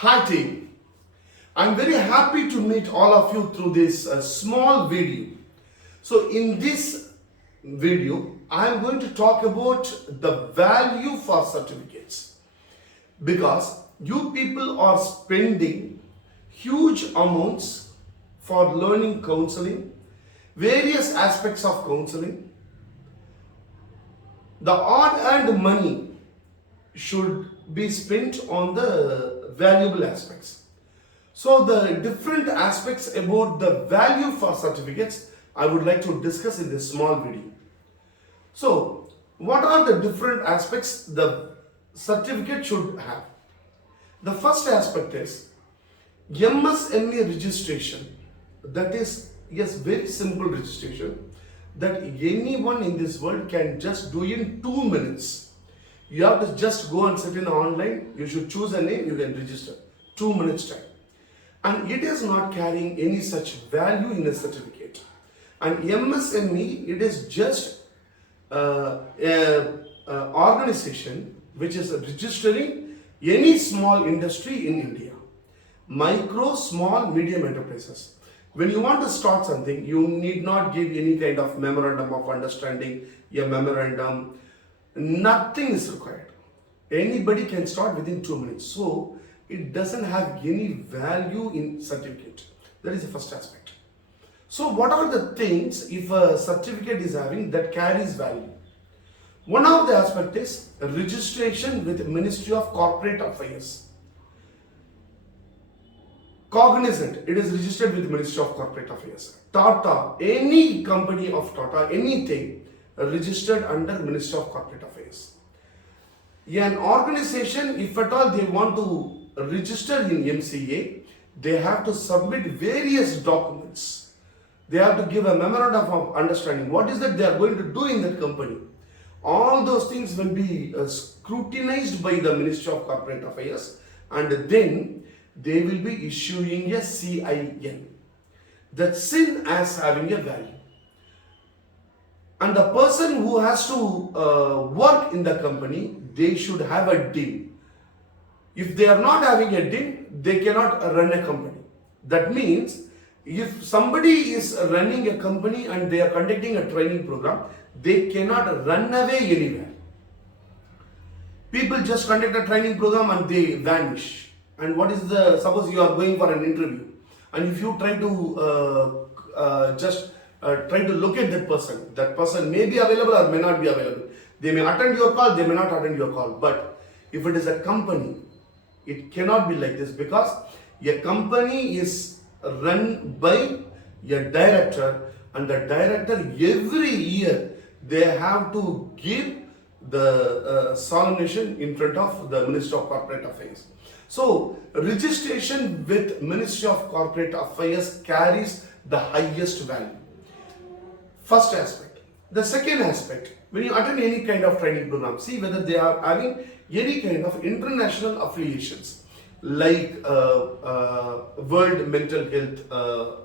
Hi team, I'm very happy to meet all of you through this small video. So in this video, I'm going to talk about the value for certificates because you people are spending huge amounts for learning counseling, various aspects of counseling. The hard-earned money should be spent on the valuable aspects. So the different aspects about the value for certificates I would like to discuss in this small video. So what are the different aspects the certificate should have? The first aspect is MSNB registration. That is, yes, very simple registration that anyone in this world can just do in 2 minutes. You have to just go and sit in online, you should choose a name, you can register. 2 minutes time. And it is not carrying any such value in a certificate. And MSNB, it is just an organization which is registering any small industry in India. Micro, small, medium enterprises. When you want to start something, you need not give any kind of memorandum of understanding, a memorandum. Nothing is required. Anybody can start within 2 minutes. So it doesn't have any value in certificate. That is the first aspect. So what are the things if a certificate is having that carries value? One of the aspect is registration with Ministry of Corporate Affairs. Cognizant, it is registered with Ministry of Corporate Affairs. Tata, any company of Tata, anything registered under Ministry of Corporate Affairs. An organization, if at all they want to register in MCA, they have to submit various documents. They have to give a memorandum of understanding. What is that they are going to do in that company? All those things will be scrutinized by the Ministry of Corporate Affairs, and then they will be issuing a CIN. That SIN as having a value. And the person who has to work in the company, they should have a DIN. If they are not having a DIN, they cannot run a company. That means, if somebody is running a company and they are conducting a training program, they cannot run away anywhere. People just conduct a training program and they vanish. And what is the, suppose you are going for an interview, and if you try to try to locate that person may be available or may not be available. They may attend your call, they may not attend your call. But if it is a company, it cannot be like this, because a company is run by a director, and the director every year they have to give the solemnation in front of the Ministry of Corporate Affairs. So registration with Ministry of Corporate Affairs carries the highest value. First aspect. The second aspect, when you attend any kind of training program, see whether they are having any kind of international affiliations like World Mental Health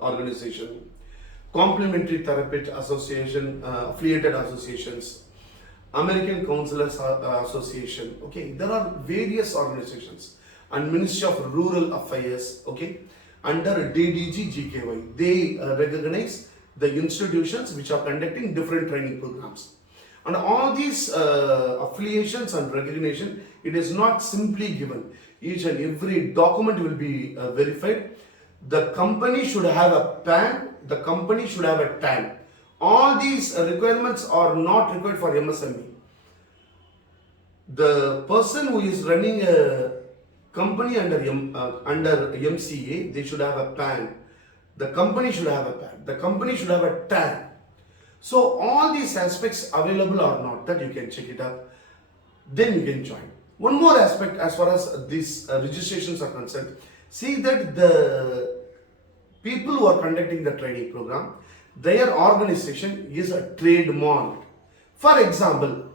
Organization, Complementary Therapist Association, affiliated associations, American Counselors Association, okay, there are various organizations, and Ministry of Rural Affairs, okay, under DDG GKY, they recognize the institutions which are conducting different training programs. And all these affiliations and recognition, it is not simply given. Each and every document will be verified. The company should have a PAN, the company should have a TAN. All these requirements are not required for MSNB. The person who is running a company under MCA, they should have a PAN. The company should have a PAN. The company should have a TAN. So all these aspects available or not, that you can check it up. Then you can join. One more aspect as far as these registrations are concerned. See that the people who are conducting the training program, their organization is a trademark. For example,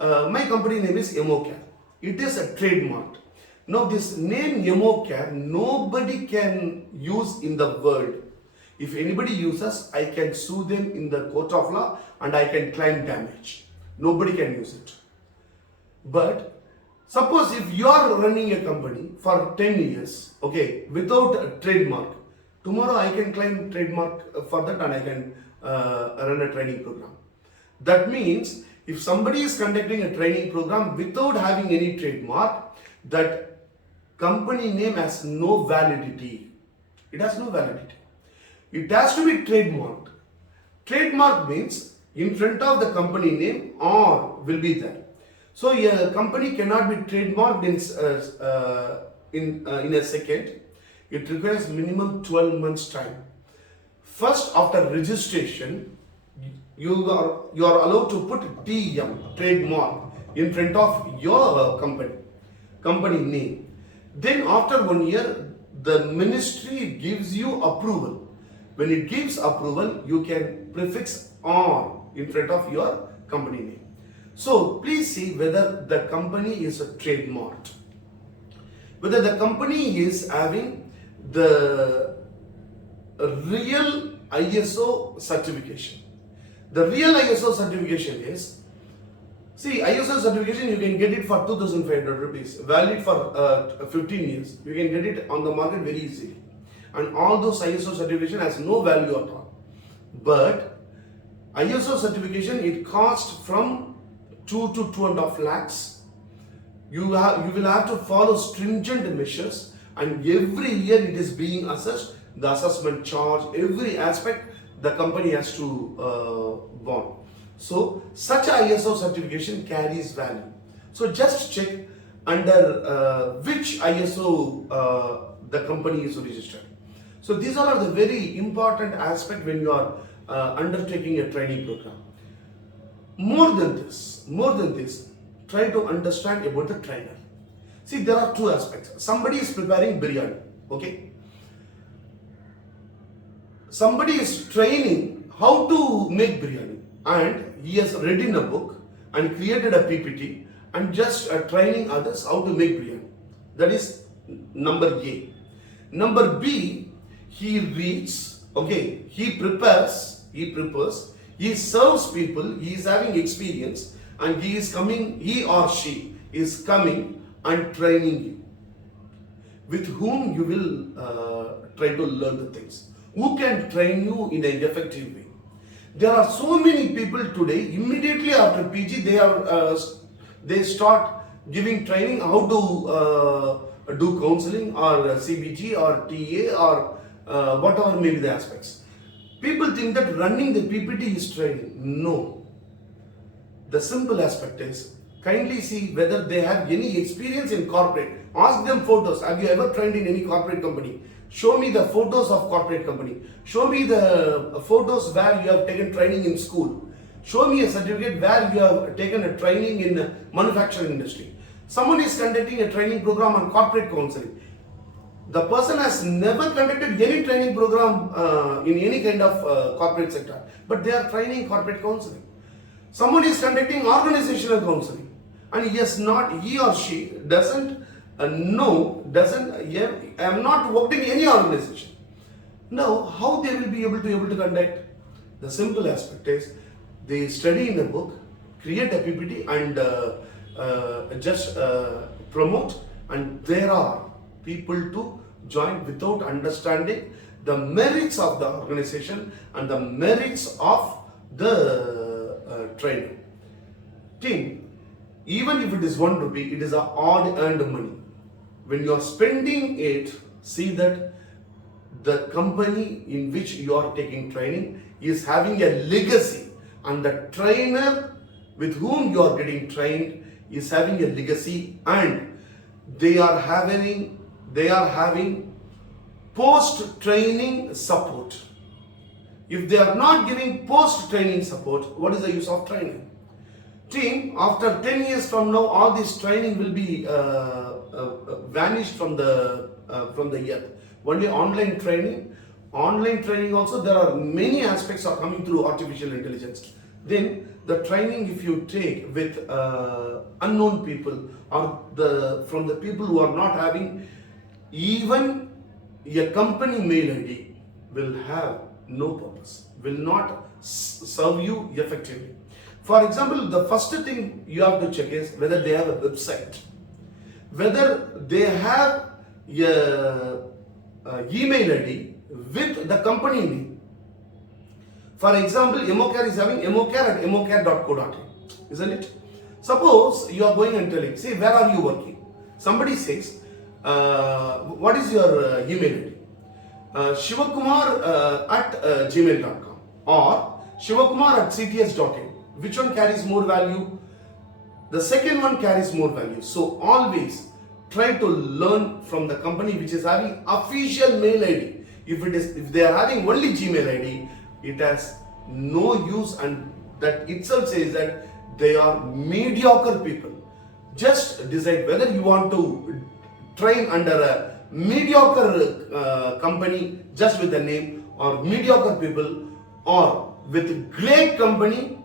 my company name is Emocare. It is a trademark. Now this name Emocare, nobody can use in the world. If anybody uses, I can sue them in the court of law and I can claim damage. Nobody can use it. But Suppose if you are running a company for 10 years, okay, without a trademark, tomorrow I can claim trademark for that and I can run a training program. That means if somebody is conducting a training program without having any trademark, that company name has no validity. It has no validity. It has to be trademarked. Trademark means in front of the company name or will be there. So a company cannot be trademarked in a second. It requires minimum 12 months time. First, after registration, you are allowed to put TM, trademark, in front of your company name. Then after 1 year, the ministry gives you approval. When it gives approval, you can prefix on in front of your company name. So please see whether the company is trademarked, whether the company is having the real ISO certification. The real ISO certification is, see, ISO certification you can get it for 2,500 rupees, valid for 15 years. You can get it on the market very easily. And all those ISO certification has no value at all. But ISO certification, it costs from 2 to 2.5 lakhs. You will have to follow stringent measures, and every year it is being assessed. The assessment charge, every aspect the company has to bond. So such ISO certification carries value. So just check under which ISO the company is registered. So these are the very important aspect when you are undertaking a training program. More than this, try to understand about the trainer. See, there are two aspects. Somebody is preparing biryani, okay? Somebody is training how to make biryani, and he has read in a book and created a PPT and just training others how to make biryani. That is number A. Number B, he reads, okay, he prepares, he serves people, he is having experience, and he or she is coming and training you, with whom you will try to learn the things. Who can train you in an effective way? There are so many people today, immediately after PG, they start giving training how to do counseling or CBT or TA or whatever may be the aspects. People think that running the PPT is training. No. The simple aspect is, kindly see whether they have any experience in corporate. Ask them photos. Have you ever trained in any corporate company? Show me the photos of corporate company. Show me the photos where you have taken training in school. Show me a certificate where you have taken a training in manufacturing industry. Someone is conducting a training program on corporate counseling. The person has never conducted any training program in any kind of corporate sector, but they are training corporate counseling. Someone is conducting organizational counseling, and he or she doesn't have not worked in any organization. Now, how they will be able to conduct? The simple aspect is, they study in the book, create a PPT, and just promote, and there are people to join without understanding the merits of the organization and the merits of the trainer. Team, even if it is 1 rupee, it is a hard earned money. When you are spending it, see that the company in which you are taking training is having a legacy, and the trainer with whom you are getting trained is having a legacy, and they are having post-training support. If they are not giving post-training support, what is the use of training? Team, after 10 years from now, all this training will be vanished from the earth. Only online training. Online training also, there are many aspects are coming through artificial intelligence. Then the training, if you take with unknown people, or from the people who are not having even a company mail ID, will have no purpose, will not serve you effectively. For example, the first thing you have to check is whether they have a website. whether they have a email ID with the company name. For example, Emocare is having emocare@emocare.co.in, isn't it? Suppose you are going and telling, say, where are you working? Somebody says, what is your email ID? Shivakumar at gmail.com or Shivakumar at cts.in. Which one carries more value? The second one carries more value. So always try to learn from the company which is having official mail ID. If they are having only Gmail ID, it has no use, and that itself says that they are mediocre people. Just decide whether you want to train under a mediocre company just with a name, or mediocre people, or with great company,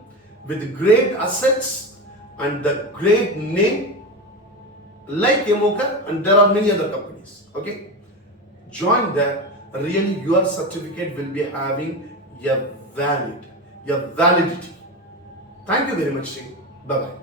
with great assets and the great name like Emocare, and there are many other companies. Okay, join there. Really, your certificate will be having a validity. Thank you very much, Sri. Bye bye.